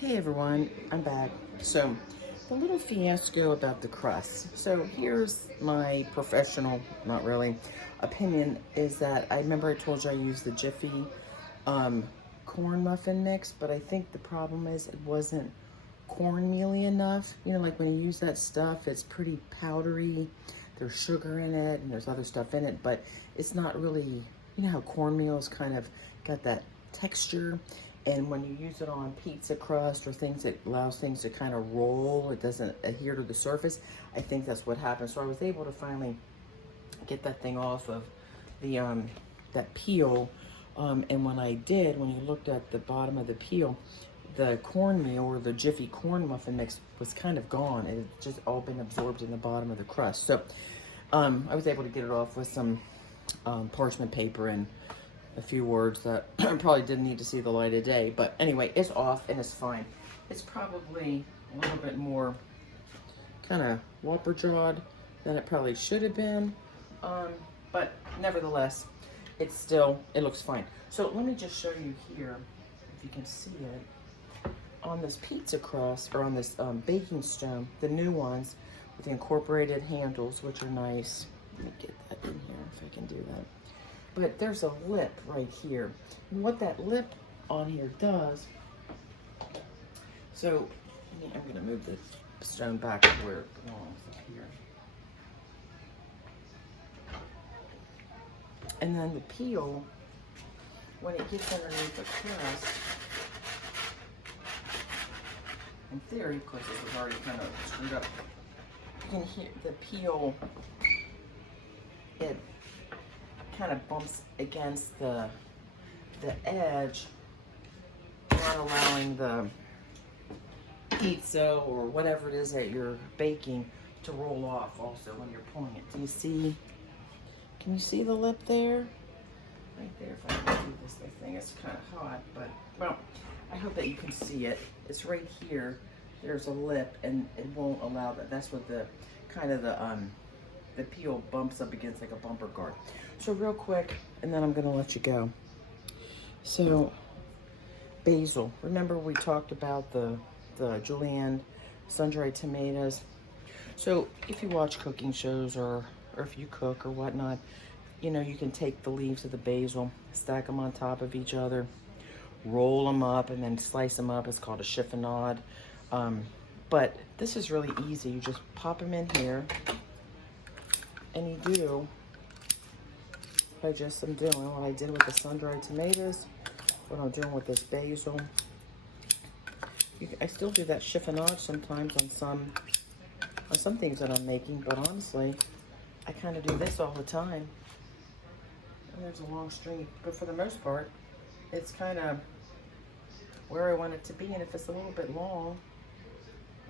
Hey everyone, I'm back. So, the little fiasco about the crust. So, here's my professional, not really, opinion is that I remember I told you I used the Jiffy um, corn muffin mix, but I think the problem is it wasn't cornmealy enough. You know, like when you use that stuff, it's pretty powdery. There's sugar in it and there's other stuff in it, but it's not really, you know how cornmeal's kind of got that texture. And when you use it on pizza crust or things that allows things to kind of roll, it doesn't adhere to the surface. I think that's what happened. So I was able to finally get that thing off of the that peel. And when I did, when you looked at the bottom of the peel, the cornmeal or the Jiffy corn muffin mix was kind of gone. It had just all been absorbed in the bottom of the crust. So I was able to get it off with some parchment paper and a few words that probably didn't need to see the light of day. But anyway, it's off and it's fine. It's probably a little bit more kind of whopper jawed than it probably should have been. But nevertheless, it looks fine. So let me just show you here, if you can see it, on this pizza crust, or on this baking stone, the new ones with the incorporated handles, which are nice. Let me get that in here if I can do that. But there's a lip right here. And what that lip on here does, so I'm gonna move the stone back to where it belongs up here. And then the peel, when it gets underneath the crust, in theory, of course, this is already kind of screwed up. You can hear the peel, it kind of bumps against the edge, not allowing the pizza or whatever it is that you're baking to roll off also when you're pulling it. Do you see? Can you see the lip there? Right there, if I can do this thing, it's kind of hot, but, well, I hope that you can see it. It's right here. There's a lip, and it won't allow that. That's what the, kind of the peel bumps up against like a bumper guard. So real quick, and then I'm gonna let you go. So, basil. Remember we talked about the julienne sun-dried tomatoes. So if you watch cooking shows or if you cook or whatnot, you know, you can take the leaves of the basil, stack them on top of each other, roll them up, and then slice them up. It's called a chiffonade. But this is really easy. You just pop them in here, and you do, I'm doing what I did with the sun-dried tomatoes, what I'm doing with this basil. I still do that chiffonade sometimes on some things that I'm making, but honestly, I kind of do this all the time. And there's a long string, but for the most part, it's kind of where I want it to be. And if it's a little bit long,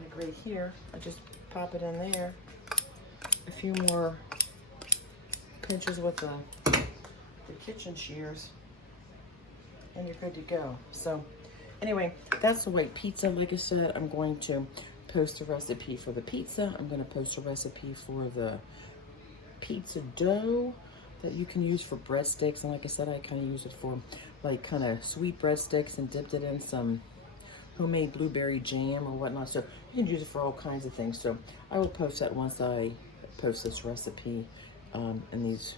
like right here, I just pop it in there. A few more pinches with the kitchen shears, and you're good to go. So anyway, that's the white pizza. Like I said, I'm going to post a recipe for the pizza. I'm going to post a recipe for the pizza dough that you can use for breadsticks. And like I said, I kind of use it for like kind of sweet breadsticks and dipped it in some homemade blueberry jam or whatnot. So you can use it for all kinds of things. So I will post that once I post this recipe and these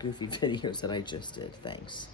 goofy videos that I just did. Thanks.